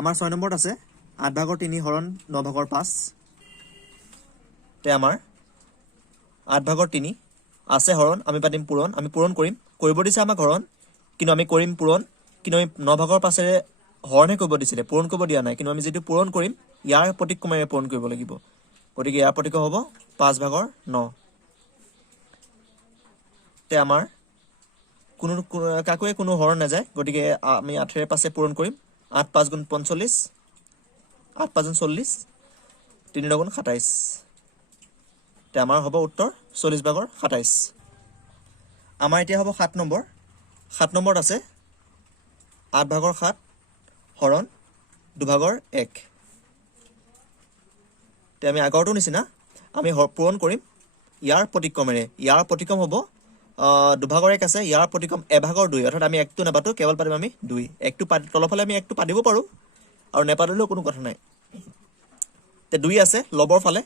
আমাৰ 6 নম্বৰত আছে 8/3 হৰণ 9/5 তে আমাৰ 8/3 আছে হৰণ আমি পাতিম পূৰণ আমি পূৰণ কৰিম কৰিব দিছে আমাক হৰণ কিন্তু আমি কৰিম পূৰণ কিন্তু আমি 9/5 হৰণহে কৰিব দিছিলে পূৰণ কৰিব দিয়া নাই কিন্তু আমি যেটো পূৰণ কৰিম ইয়াৰ প্ৰতিক্ৰমেৰে পূৰণ কৰিব লাগিব গতিকে ইয়াৰ প্ৰতিক্ৰম হ'ব 5/9 তে আমাৰ কোনো কাকোৱে কোনো হৰণ নাযায় গতিকে আমি 8 পাছে পূৰণ কৰিম 8 5 গুণ 45 8 5 40 3 গুণ 27 তে আমাৰ হ'ব উত্তৰ 40/27 আমাৰ এতিয়া হ'ব 7 নম্বৰ 7 নম্বৰত আছে 8/7 হৰণ 2/1 তে আমি আগৰটো নিচিনা আমি পূৰণ কৰিম ইয়াৰ প্ৰতিক্ৰম হ'ব 2/1 আছে ইয়াৰ প্ৰতিক্ৰম 1/2 অৰ্থাৎ আমি 1টো নাপাতো কেৱল পাতিম আমি 2 1টো তলফালে আমি 1টো পাতিব পাৰো আৰু নেপাতিলেও কোনো কথা নাই তে 2 আছে লবৰ ফালে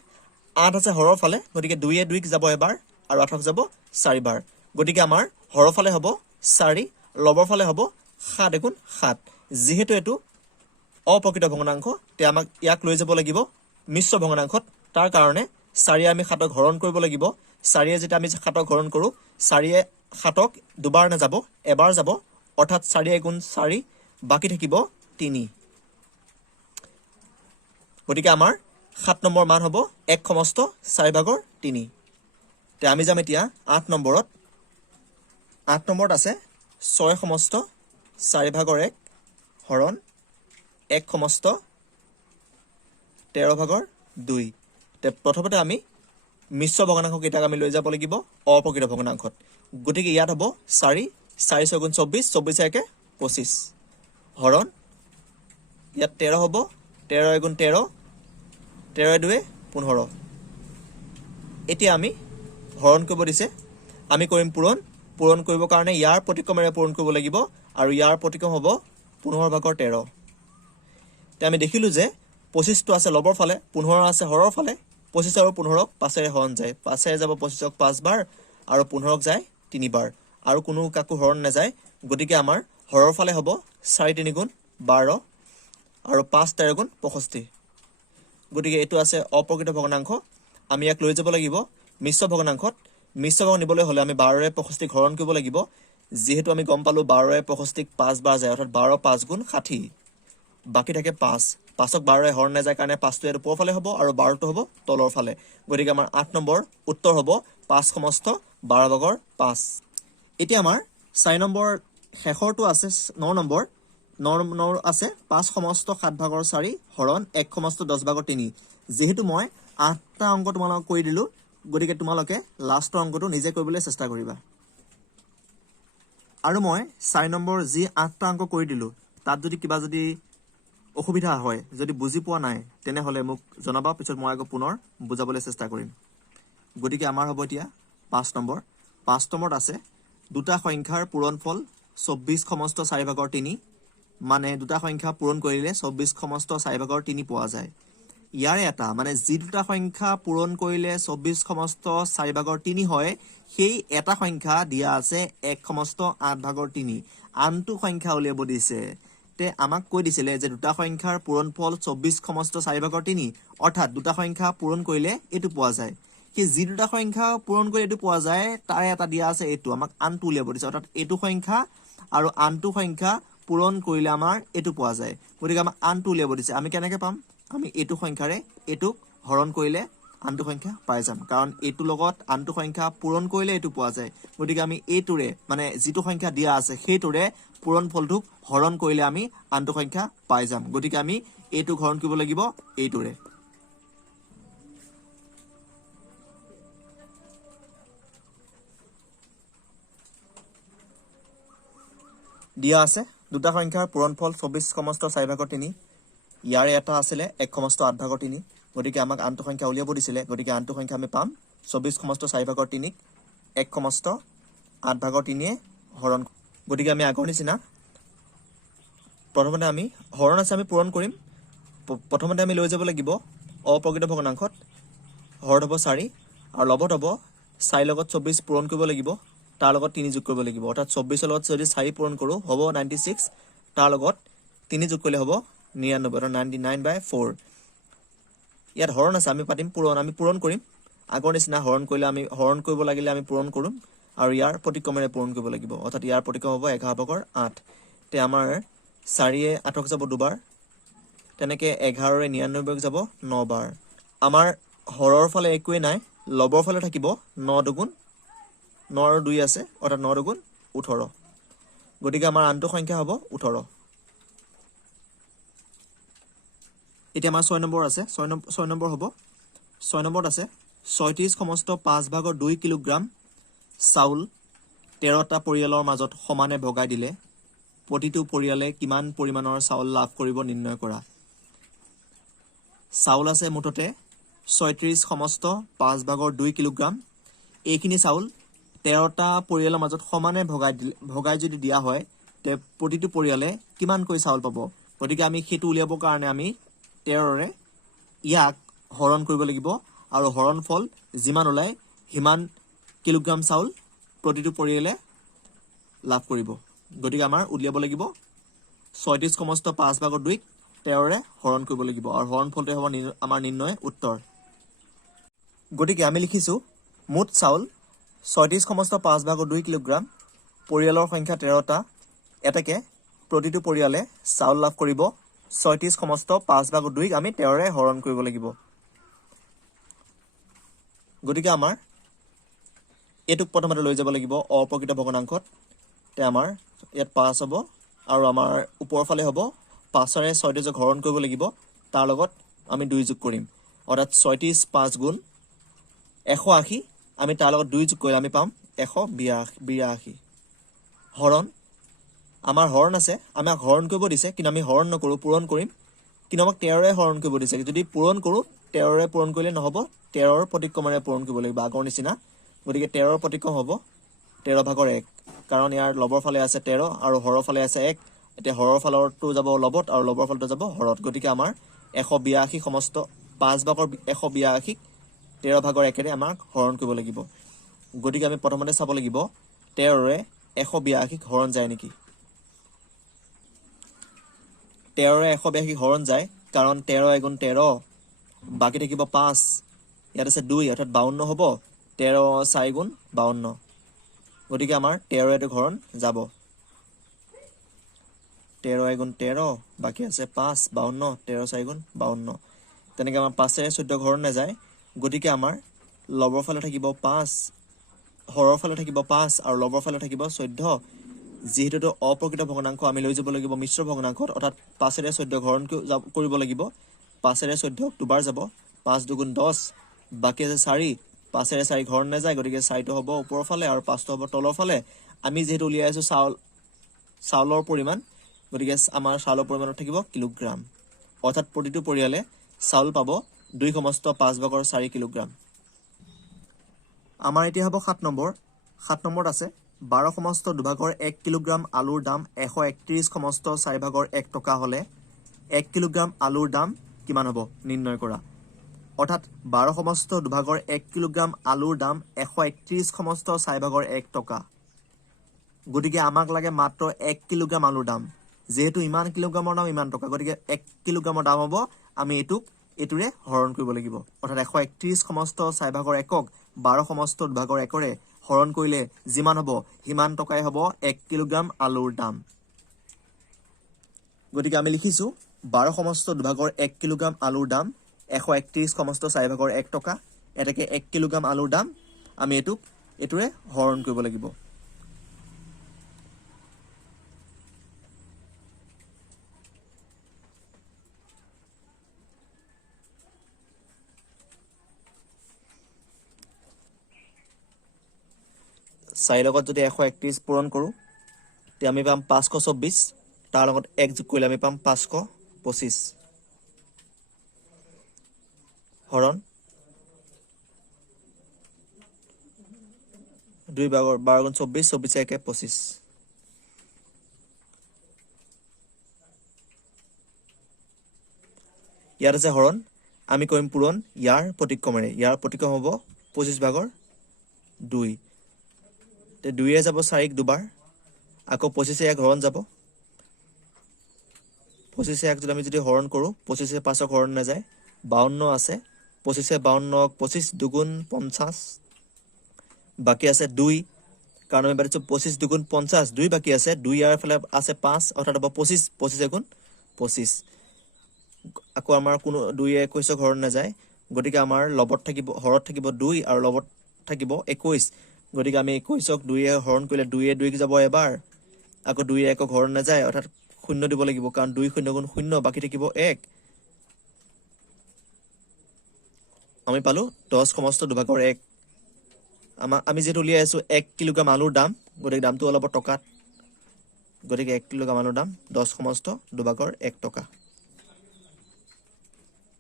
8 আছে হৰৰ ফালে গতিকে 2 এ 2ক যাব এবাৰ আৰু 8ক যাব 4 বাৰ গতিকে আমাৰ হৰৰ ফালে হ'ব 4 লবৰ ফালে হ'ব 7 × 7 যেহেতু এটো অপ্ৰকৃত ভগ্নাংশ তে আমাক ইয়াক লৈ যাব লাগিব মিশ্ৰ ভগ্নাংশত তাৰ কাৰণে 4 আমি 7ক হৰণ কৰিব লাগিব 4 যেটা আমি 7ক হৰণ কৰো 4 7ক দুবাৰ না যাব এবাৰ যাব অৰ্থাৎ 4 × 4 বাকি থাকিব 3 গতিকে আমাৰ 7 নম্বৰ মান হ'ব 1/4/3 তে আমি যাম এতিয়া 8 নম্বৰত 8 নম্বৰত আছে 6/4/1 হৰণ 1/13/2 তে প্ৰথমতে আমি মিশ্ৰ ভগ্নাংশ কেইটাক আমি লৈ যাব লাগিব অপ্ৰকৃত ভগ্নাংশত গতিকে ইয়াত হ'ব 4 4 6 গুণ 24 24 একে 25 হৰণ ইয়াত 13 হ'ব 13 গুণ 13 13 2 15 এতিয়া আমি হৰণ কৰিব দিছে আমি কৰিম পূৰণ কৰিবৰ কাৰণে ইয়াৰ প্ৰতিক্ৰমেৰে পূৰণ কৰিব লাগিব আৰু ইয়াৰ প্ৰতিক্ৰম হ'ব 15/13 তে আমি দেখিলো যে 25 টো আছে লবৰ ফালে 15 আছে হৰৰ ফালে 25 আৰু 15ক 5ৰে হৰণ যায় 5ৰে যাব 25ক 5 বাৰ আৰু 15ক যায় 3 বাৰ আৰু কোনো কাকো হৰণ নাযায় গতিকে আমাৰ হৰৰ ফালে হ'ব 4 3 গুণ 12 আৰু 5 13 গুণ 65 গতিকে এটো আছে অপ্ৰকৃত ভগ্নাংশ আমি ইয়াক লৈ যাব লাগিব মিশ্ৰ ভগ্নাংশত মিশ্ৰ ভগ্নাংশ নিবলৈ হলে আমি 12ৰে 65 হৰণ কৰিব লাগিব যেহেতু আমি গম পালো 12ৰে 65 5 বাৰ যায় অৰ্থাৎ 12 5 গুণ 60 বাকি থাকে 5 5ক 12ৰে হৰণ নাযায় কাৰণে 5টো এৰ ওপৰ ফালে হ'ব আৰু 12টো হ'ব তলৰ ফালে গতিকে আমাৰ 8 নম্বৰ উত্তৰ হ'ব 5/12/5 এতিয়া আমাৰ 4 নম্বৰ শেষৰটো আছে 9 নম্বৰ 9 আছে 5/7/4 হৰণ 1/10/3 যেহেতু মই 8টা অংক তোমালোকক কৈ দিলো গতিকে তোমালোকে লাষ্টৰ অংকটো নিজে কৰিবলৈ চেষ্টা কৰিবা আৰু মই 4 নম্বৰ যি 8টা অংক কৰি দিলো তাত যদি অসুবিধা হয় যদি বুজি পোৱা নাই তেনেহলে মোক জনাবা পিছত মই আকৌ পুনৰ বুজাবলৈ চেষ্টা কৰিম গতিকে আমাৰ হ'ব এতিয়া 5 নম্বৰ 5 নম্বৰত আছে দুটা সংখ্যাৰ পূৰণফল 24/4/3 মানে দুটা সংখ্যা পূৰণ কৰিলে 24/4/3 পোৱা যায় ইয়াৰে এটা মানে যি দুটা সংখ্যা পূৰণ কৰিলে 24/4/3 হয় সেই এটা সংখ্যা দিয়া আছে 1/8/3 আনটো সংখ্যা উলিয়াব দিছে তে আমাক কৈ দিছিলে যে দুটা সংখ্যাৰ পূৰণফল 24/4/3 অৰ্থাৎ দুটা সংখ্যা পূৰণ কৰিলে এটো পোৱা যায় কি যি দুটা সংখ্যা পূৰণ কৰি এটো পোৱা যায় তাৰে এটা দিয়া আছে এটো আমাক আনটো উলিয়াব দিছে অৰ্থাৎ এটো সংখ্যা আৰু আনটো সংখ্যা পূৰণ কৰিলে আমাৰ এটো পোৱা যায় গতিকে আমাক আনটো উলিয়াব দিছে আমি কেনেকৈ পাম আমি এটো সংখ্যাৰে এটোক হৰণ কৰিলে আনটো সংখ্যা পাই যাম কাৰণ এটো লগত আনটো সংখ্যা পূৰণ কৰিলে এটো পোৱা যায় গতিকে আমি এটোৰে মানে যেটো সংখ্যা দিয়া আছে সেইটোৰে পূৰণ ফলটোক হৰণ কৰিলে আমি আনটো সংখ্যা পাই যাম গতিকে আমি এটোক হৰণ কৰিব লাগিব এইটোৰে দিয়া আছে দুটা সংখ্যাৰ পূৰণফল 24/4/3 ইয়াৰে এটা আছিলে 1/8/3 গতিকে আমাক আনটো সংখ্যা উলিয়াব দিছিলে গতিকে আনটো সংখ্যা আমি পাম 24/4/3 1/8/3 হৰণ গতিকে আমি আগৰ নিচিনা প্ৰথমতে আমি হৰণ আছে আমি পূৰণ কৰিম প্ৰথমতে আমি লৈ যাব লাগিব অপ্ৰকৃত ভগ্নাংশত হৰণ হ'ব 4 আৰু লগত হ'ব 4 লগত 24 পূৰণ কৰিব লাগিব তাৰ লগত 3 যোগ কৰিব লাগিব অৰ্থাৎ 24 লগত যদি 4 পূৰণ কৰো হ'ব 96 তাৰ লগত 3 যোগ কৰিলে হ'ব 99 99/4 ইয়াত হৰণ আছে আমি পাতিম পূৰণ আমি পূৰণ কৰিম আগৰ নিচিনা হৰণ কৰিলে আমি হৰণ কৰিব লাগিলে আমি পূৰণ কৰিম আৰু ইয়াৰ প্ৰতিক্ৰমেৰে পূৰণ কৰিব লাগিব অৰ্থাৎ ইয়াৰ প্ৰতিক্ৰম হ'ব 11/8 তে আমাৰ 4 8ক যাব দুবাৰ তেনেকে 11 99 যাব 9 বাৰ আমাৰ হৰৰ ফালে একোৱে নাই লবৰ ফালে থাকিব 9 দুগুণ 9 আৰু 2 আছে অৰ্থাৎ 9 দুগুণ 18 গতিকে আমাৰ আনটো সংখ্যা হ'ব 18 এতিয়া আমাৰ 6 নম্বৰ আছে 6 নম্বৰ হ'ব 6 নম্বৰত আছে 36 সমস্ত 5/2 কিলোগ্ৰাম চাউল 13টা পৰিয়ালৰ মাজত সমানে ভগাই দিলে প্ৰতিটো পৰিয়ালে কিমান পৰিমাণৰ চাউল লাভ কৰিব নিৰ্ণয় কৰা চাউল আছে মুঠতে 36 সমস্ত 5/2 কিলোগ্ৰাম এইখিনি চাউল 13টা পৰিয়ালৰ মাজত সমানে ভগাই যদি দিয়া হয় তে প্ৰতিটো পৰিয়ালে কিমানকৈ চাউল পাব গতিকে আমি সেইটো উলিয়াবৰ কাৰণে আমি 13ৰে ইয়াক হৰণ কৰিব লাগিব আৰু হৰণফল যিমান ওলাই হিমান কিলোগ্ৰাম চাউল প্ৰতিটো পৰিয়ালে লাভ কৰিব গতিকে আমাৰ উলিয়াব লাগিব 36 সমস্ত 5/2 13ৰে হৰণ কৰিব লাগিব আৰু হৰণফলটো হ'ব আমাৰ নিৰ্ণয় উত্তৰ গতিকে আমি লিখিছো মুঠ চাউল 36 সমস্ত 5/2 কিলোগ্ৰাম পৰিয়ালৰ সংখ্যা 13টা এটাকে প্ৰতিটো পৰিয়ালে চাউল লাভ কৰিব 36 সমস্ত 5/2 আমি 13ৰে হৰণ কৰিব লাগিব গতিকে আমাৰ এটুক প্ৰথমতে লৈ যাব লাগিব অপ্ৰকৃত ভগ্নাংশত তে আমাৰ ইয়াত 5 হ'ব আৰু আমাৰ ওপৰৰ ফালে হ'ব 5ৰে 36ক হৰণ কৰিব লাগিব তাৰ লগত আমি 2 যোগ কৰিম অৰ্থাৎ 36 5 গুণ 180 আমি তাৰ লগত 2 যোগ কৰিলে আমি পাম 182 হৰণ আমাৰ হৰণ আছে আমাক হৰণ কৰিব দিছে কিন্তু আমি হৰণ নকৰো পূৰণ কৰিম কিন্তু আমাক 13ৰে হৰণ কৰিব দিছে যদি পূৰণ কৰো 13ৰে পূৰণ কৰিলে নহব 13ৰ প্ৰতিক্ৰমেৰে পূৰণ কৰিব লাগিব আগৰ নিচিনা গতিকে 13ৰ প্ৰতিক্ৰম হ'ব 13/1 কাৰণ ইয়াৰ লবৰ ফালে আছে 13 আৰু হৰৰ ফালে আছে 1 এতিয়া হৰৰ ফালৰটো যাব লবত আৰু লবৰ ফালটো যাব হৰত গতিকে আমাৰ 182 সমস্ত 5/182 13/1ৰে আমাক হৰণ কৰিব লাগিব গতিকে আমি প্ৰথমতে চাব লাগিব 13ৰে 182 হৰণ যায় নেকি 13ৰে 182 হৰণ যায় কাৰণ 13 × 13 বাকি থাকিব 5 ইয়াত আছে 2 অৰ্থাৎ 52 হ'ব 13 4 গুণ 52 গতিকে আমাৰ 13ৰে হৰণ যাব 13 × 13 বাকি আছে 5 52 13 4 গুণ 52 তেনেকে আমাৰ 5ৰে 14 হৰণ নাযায় গতিকে আমাৰ লবৰ ফালে থাকিব 5 হৰৰ ফালে থাকিব 5 আৰু লবৰ ফালে থাকিব 14 যেহেতু অপ্ৰকৃত ভগ্নাংশ আমি লৈ যাব লাগিব মিশ্ৰ ভগ্নাংশত অৰ্থাৎ 5ৰে 14 হৰণ কৰিব লাগিব 5ৰে 14 দুবাৰ যাব 5 দুগুণ 10 বাকি আছে 4 5ৰে 4 হৰণ নাযায় গতিকে 4টো হ'ব ওপৰৰ ফালে আৰু 5টো হ'ব তলৰ ফালে আমি যেহেতু উলিয়াই আছো চাউলৰ পৰিমাণ গতিকে আমাৰ চাউলৰ পৰিমাণত থাকিব কিলোগ্ৰাম অৰ্থাৎ প্ৰতিটো পৰিয়ালে চাউল পাব 2 সমস্ত 5/4 কিলোগ্ৰাম আমাৰ এতিয়া হ'ব 7 নম্বৰ 7 নম্বৰত আছে 12 সমস্ত 2/1 কিলোগ্ৰাম আলুৰ দাম 131 সমস্ত 4/1 টকা হলে 1 কিলোগ্ৰাম আলুৰ দাম কিমান হ'ব নিৰ্ণয় কৰা অৰ্থাৎ 12 সমস্ত 2/1 কিলোগ্ৰাম আলুৰ দাম 131 সমস্ত 4/1 টকা গতিকে আমাক লাগে মাত্ৰ 1 কিলোগ্ৰাম আলুৰ দাম যেহেতু ইমান কিলোগ্ৰামৰ দাম ইমান টকা গতিকে 1 কিলোগ্ৰামৰ দাম হ'ব আমি এটোৰে হৰণ কৰিব লাগিব অৰ্থাৎ 131 সমস্ত 4/1ক 12 সমস্ত 2/1ৰে হৰণ কৰিলে যিমান হ'ব হিমান টকাই হ'ব 1 কিলোগ্ৰাম আলুৰ দাম গতিকে আমি লিখিছো 12 সমস্ত 2/1 কিলোগ্ৰাম আলুৰ দাম 131 সমস্ত 4/1 টকা এটাকে 1 কিলোগ্ৰাম আলুৰ দাম আমি এটোৰে হৰণ কৰিব লাগিব চাৰি লগত যদি 131 পূৰণ কৰো তে আমি পাম 524 তাৰ লগত 1 যোগ কৰিলে আমি পাম 525 হৰণ 2 12 × 24 24 1 25 ইয়াত আছে হৰণ আমি কৰিম পূৰণ ইয়াৰ প্ৰতিক্ৰমেৰে ইয়াৰ প্ৰতিক্ৰম হ'ব 25/2 তে 2ৰে যাব 4ক দুবাৰ আকৌ 25 1 হৰণ যাব 25 1 যদি আমি যদি হৰণ কৰোঁ 25 5ক হৰণ নাযায় 52 আছে 25 52ক 25 দুগুণ 50 বাকি আছে 2 কাৰণ আমি পাইছো 25 দুগুণ 50 2 বাকি আছে 2 ইয়াৰ ফালে আছে 5 অৰ্থাৎ হ'ব 25 25 গুণ 25 আকৌ আমাৰ কোনো 2 21ক হৰণ নাযায় গতিকে আমাৰ লবত থাকিব হৰত থাকিব 2 আৰু লবত থাকিব 21 গতিকে আমি 21ক 2 এ হৰণ কৰিলে 2 এ 2 ক যাব এবাৰ আকৌ 2 এ 1ক হৰণ নাযায় অৰ্থাৎ 0 দিব লাগিব কাৰণ 2 0 গুণ 0 বাকি থাকিব 1 আমি পালো 10 সমস্ত দুভাগৰ 1 আমি যেটো উলিয়াই আছো 1 কিলোগ্ৰাম আলুৰ দাম গতিকে দামটো অলপ টকাত গতিকে 1 কিলোগ্ৰাম আলুৰ দাম 10 সমস্ত দুভাগৰ 1 টকা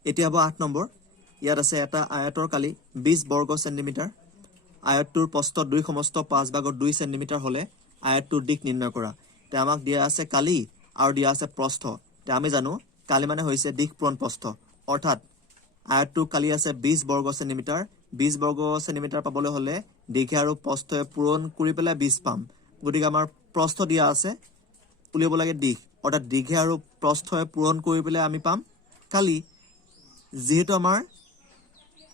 এতিয়া হ'ব 8 নম্বৰ ইয়াত আছে এটা আয়তৰ কালি 20 বৰ্গ সেন্টিমিটাৰ আয়তটোৰ প্ৰস্থ 2 সমস্ত 5 ভাগৰ 2 সেন্টিমিটাৰ হলে আয়তটোৰ দিক নিৰ্ণয় কৰা তে আমাক দিয়া আছে কালি আৰু দিয়া আছে প্ৰস্থ তে আমি জানো কালি মানে হৈছে দিক পূৰণ প্ৰস্থ অৰ্থাৎ আয়তটোৰ কালি আছে 20 বৰ্গ সেন্টিমিটাৰ 20 বৰ্গ সেন্টিমিটাৰ পাবলৈ হলে দীঘে আৰু প্ৰস্থে পূৰণ কৰি পেলাই 20 পাম গতিকে আমাৰ প্ৰস্থ দিয়া আছে উলিয়াব লাগে দিক অৰ্থাৎ দীঘে আৰু প্ৰস্থে পূৰণ কৰি পেলাই আমি পাম কালি যেহেতু আমাৰ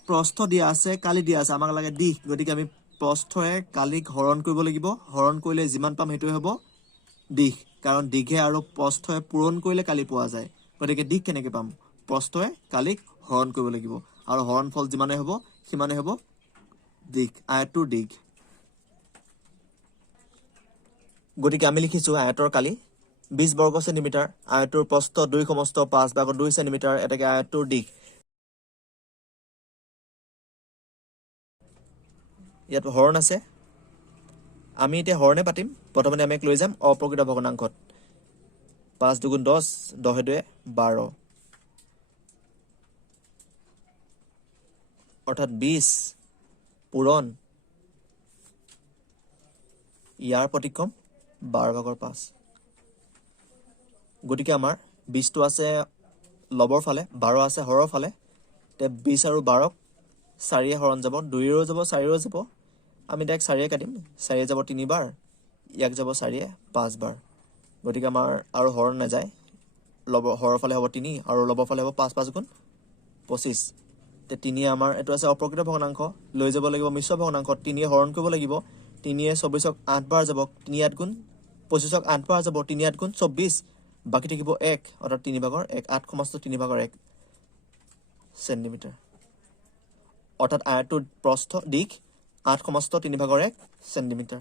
প্ৰস্থ দিয়া আছে কালি দিয়া আছে আমাক লাগে দিক গতিকে আমি প্ৰস্থে কালিক হৰণ কৰিব লাগিব হৰণ কৰিলে যিমান পাম হেতুৱে হ'ব দিক কাৰণ দীঘে আৰু প্ৰস্থে পূৰণ কৰিলে কালি পোৱা যায় গতিকে দিক কেনেকৈ পাম প্ৰস্থে কালিক হৰণ কৰিব লাগিব আৰু হৰণফল যিমানে হ'ব সিমানে হ'ব দিক আয়তৰ দিক গতিকে আমি লিখিছো আয়তৰ কালি 20 বৰ্গ সেন্টিমিটাৰ আয়তৰ প্ৰস্থ 2 সমস্ত 5 ভাগৰ 2 সেন্টিমিটাৰ এটাকে আয়তৰ দিক ইয়াত হৰণ আছে আমি এতিয়া হৰণে পাতিম প্ৰথমতে আমি লৈ যাম অপ্ৰকৃত ভগ্নাংশত 5 দুগুণ 10 10 দুয়ে 12 অৰ্থাৎ 20 পূৰণ ইয়াৰ প্ৰতিক্ৰম 12 ভাগৰ 5 গতিকে আমাৰ 20 টো আছে লবৰ ফালে 12 আছে হৰৰ ফালে তে 20 আৰু 12ক 4 এ হৰণ যাব 2 এৰো যাব 4 এৰো যাব আমি ডাইৰেক্ট 4 এ কাটিম 4 এ যাব 3 বাৰ ইয়াক যাব 4 এ 5 বাৰ গতিকে আমাৰ আৰু হৰণ নাযায় লবৰ হৰৰ ফালে হ'ব 3 আৰু লবৰ ফালে হ'ব 5 5 গুণ 25 তে 3 আমাৰ এটো আছে অপ্ৰকৃত ভগ্নাংশ লৈ যাব লাগিব মিশ্ৰ ভগ্নাংশ 3 এ হৰণ কৰিব লাগিব 3 এ 24ক 8 বাৰ যাব 3 8 গুণ 25ক 8 বাৰ যাব 3 8 গুণ 24 বাকি থাকিব 1 অৰ্থাৎ 3 ভাগৰ 1 8 সমস্ত 3 ভাগৰ 1 সেন্টিমিটাৰ অৰ্থাৎ আয়তৰ প্ৰস্থ দিক 8 সমস্ত 3 ভাগৰ 1 সেন্টিমিটাৰ